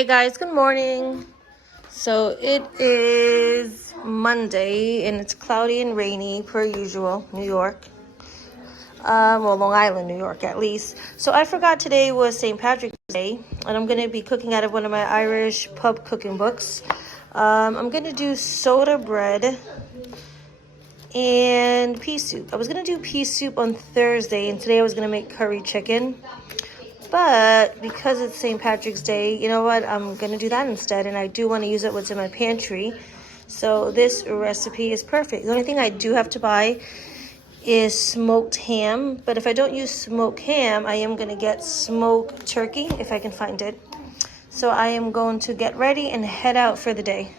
Hey guys, good morning. So it is Monday and it's cloudy and rainy per usual, New York. Well, Long Island, New York at least. So I forgot today was St. Patrick's Day and I'm going to be cooking out of one of my Irish pub cooking books. I'm going to do soda bread and pea soup. I was going to do pea soup on Thursday and today I was going to make curry chicken. But because it's St. Patrick's Day, you know what? I'm going to do that instead. And I do want to use it what's in my pantry. So this recipe is perfect. The only thing I do have to buy is smoked ham. But if I don't use smoked ham, I am going to get smoked turkey if I can find it. So I am going to get ready and head out for the day.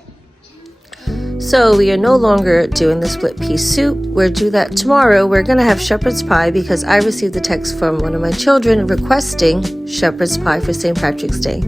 So we are no longer doing the split pea soup. We'll do that tomorrow. We're going to have shepherd's pie because I received a text from one of my children requesting shepherd's pie for St. Patrick's Day.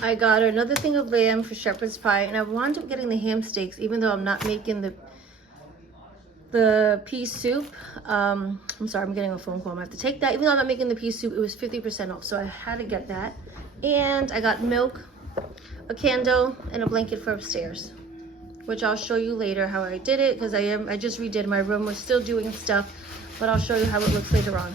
I got another thing of lamb for shepherd's pie, and I wound up getting the ham steaks, even though I'm not making the pea soup. I'm sorry, I'm getting a phone call. I'm gonna have to take that. Even though I'm not making the pea soup, it was 50% off, so I had to get that. And I got milk, a candle, and a blanket for upstairs, which I'll show you later how I did it, because I just redid my room. We're still doing stuff, but I'll show you how it looks later on.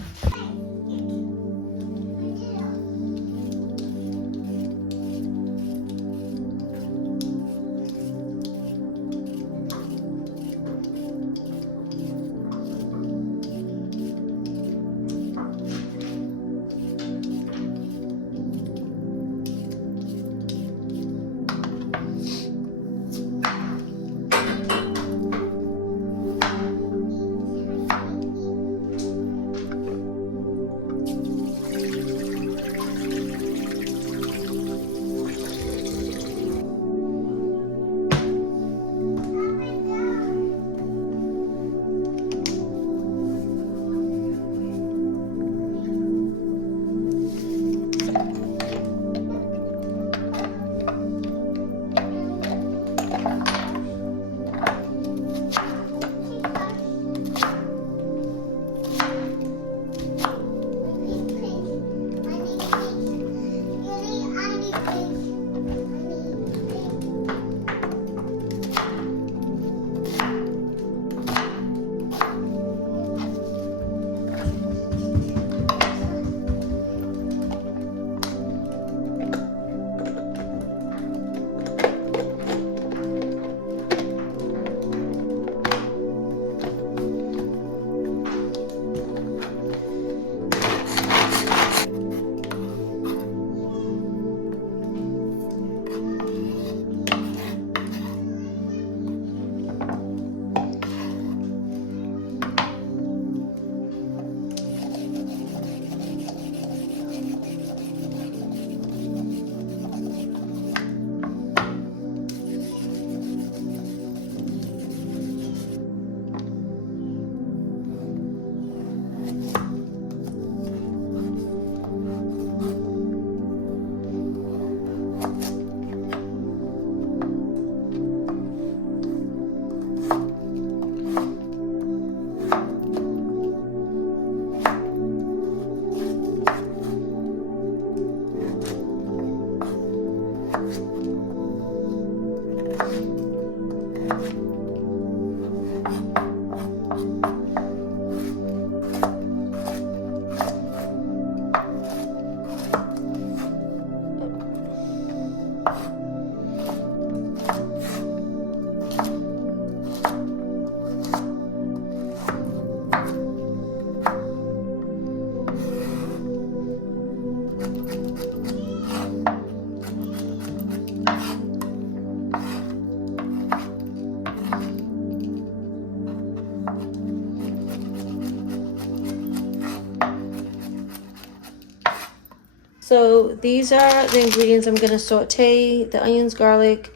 So these are the ingredients I'm gonna saute: the onions, garlic,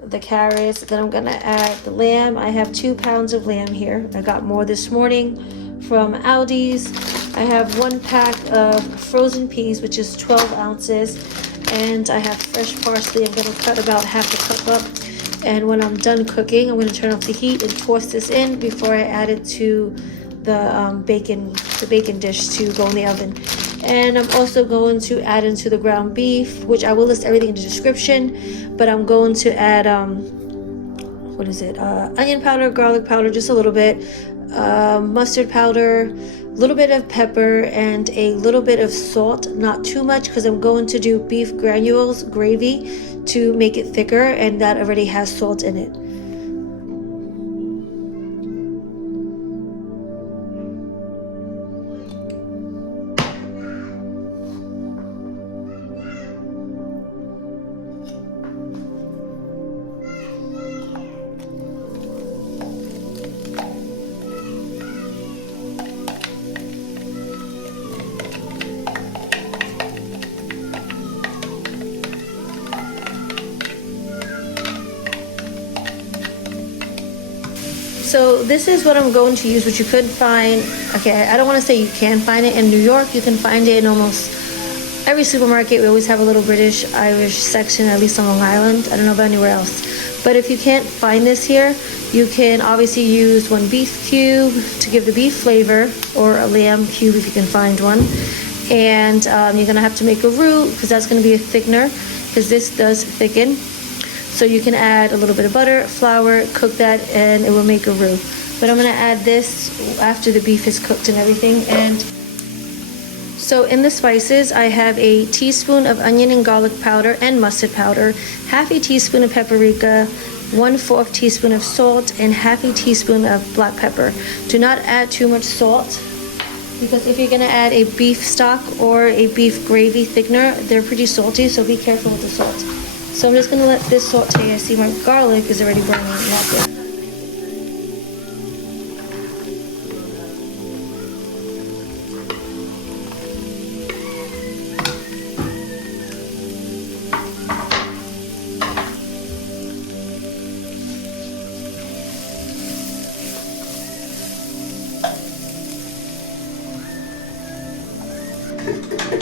the carrots. Then I'm gonna add the lamb. I have 2 pounds of lamb here. I got more this morning from Aldi's. I have 1 pack of frozen peas, which is 12 ounces. And I have fresh parsley. I'm gonna cut about half a cup up. And when I'm done cooking, I'm gonna turn off the heat and toss this in before I add it to the bacon dish to go in the oven. And I'm also going to add into the ground beef, which I will list everything in the description, but I'm going to add onion powder, garlic powder, just a little bit, mustard powder, a little bit of pepper, and a little bit of salt, not too much, because I'm going to do beef granules gravy to make it thicker, and that already has salt in it. So this is what I'm going to use, which you could find, okay, I don't want to say you can find it in New York. You can find it in almost every supermarket. We always have a little British, Irish section, at least on Long Island. I don't know about anywhere else. But if you can't find this here, you can obviously use 1 beef cube to give the beef flavor, or a lamb cube if you can find one. And you're going to have to make a roux, because that's going to be a thickener, because this does thicken. So you can add a little bit of butter, flour, cook that, and it will make a roux. But I'm gonna add this after the beef is cooked and everything. And so in the spices, I have a teaspoon of onion and garlic powder and mustard powder, half a teaspoon of paprika, 1/4 teaspoon of salt, and half a teaspoon of black pepper. Do not add too much salt, because if you're gonna add a beef stock or a beef gravy thickener, they're pretty salty, so be careful with the salt. So I'm just gonna let this saute. I see my garlic is already burning. Not good.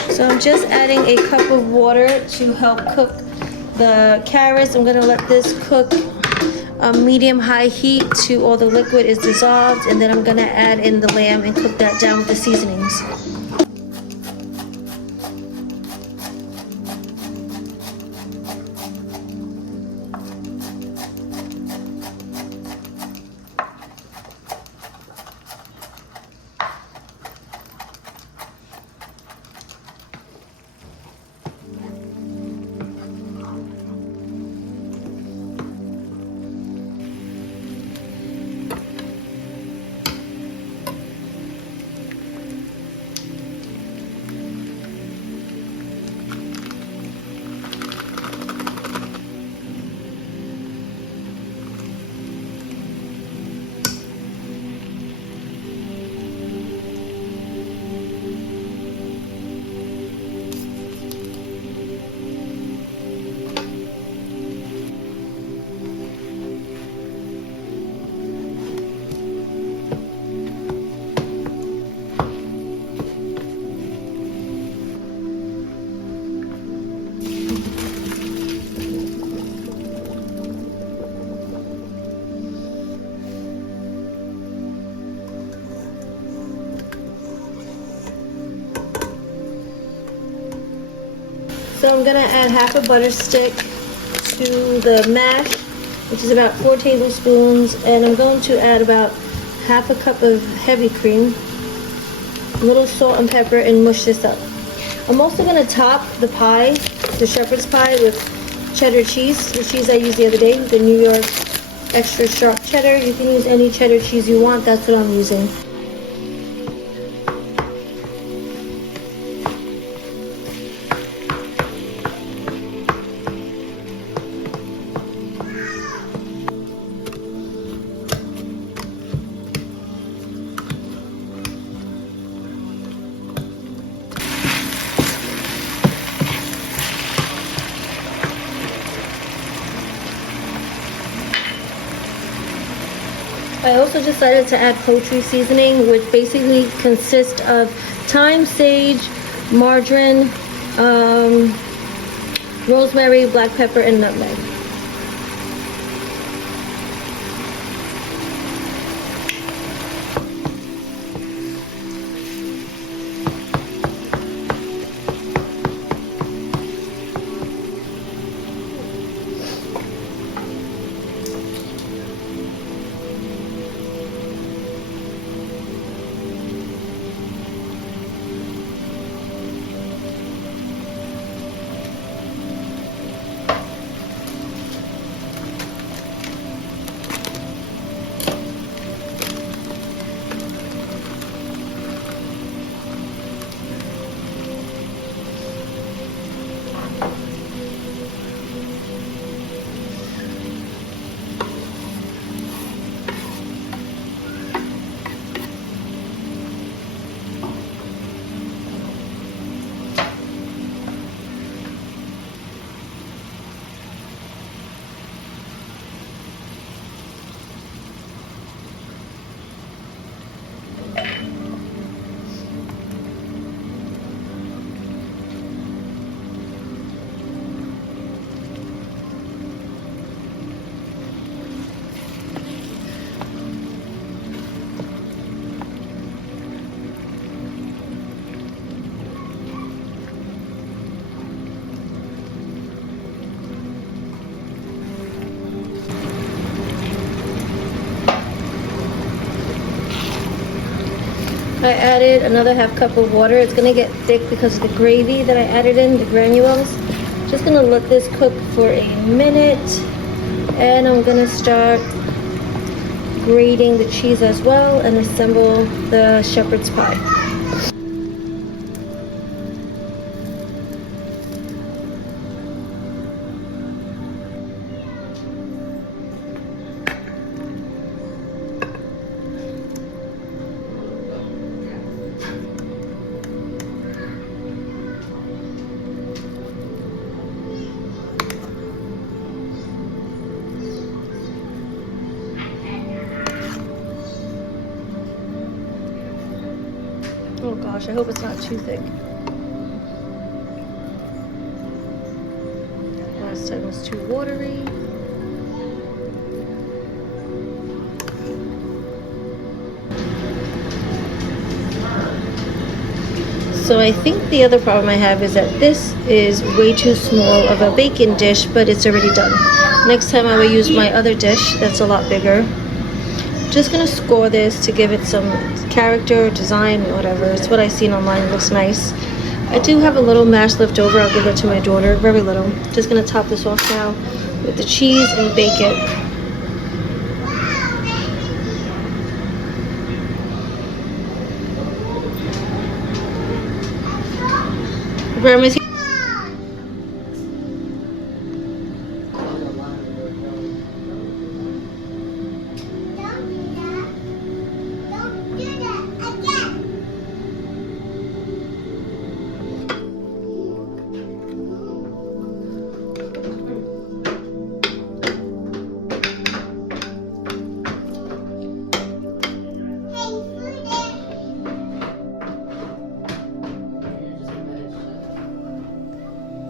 So I'm just adding a cup of water to help cook the carrots. I'm gonna let this cook medium-high heat to all the liquid is dissolved, and then I'm gonna add in the lamb and cook that down with the seasonings. So I'm gonna add half a butter stick to the mash, which is about 4 tablespoons, and I'm going to add about half a cup of heavy cream, a little salt and pepper, and mush this up. I'm also gonna top the pie, the shepherd's pie, with cheddar cheese, the cheese I used the other day, the New York extra sharp cheddar. You can use any cheddar cheese you want, that's what I'm using. I also decided to add poultry seasoning, which basically consists of thyme, sage, margarine, rosemary, black pepper, and nutmeg. I added another half cup of water. It's gonna get thick because of the gravy that I added in, the granules. Just gonna let this cook for a minute, and I'm gonna start grating the cheese as well and assemble the shepherd's pie. Oh gosh, I hope it's not too thick. Last time was too watery. So I think the other problem I have is that this is way too small of a bacon dish, but it's already done. Next time I will use my other dish that's a lot bigger. Just gonna score this to give it some character, design, whatever. It's what I've seen online. It looks nice. I do have a little mash left over. I'll give it to my daughter. Very little. Just gonna top this off now with the cheese and bake it. Grandma's here.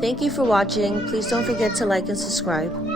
Thank you for watching. Please don't forget to like and subscribe.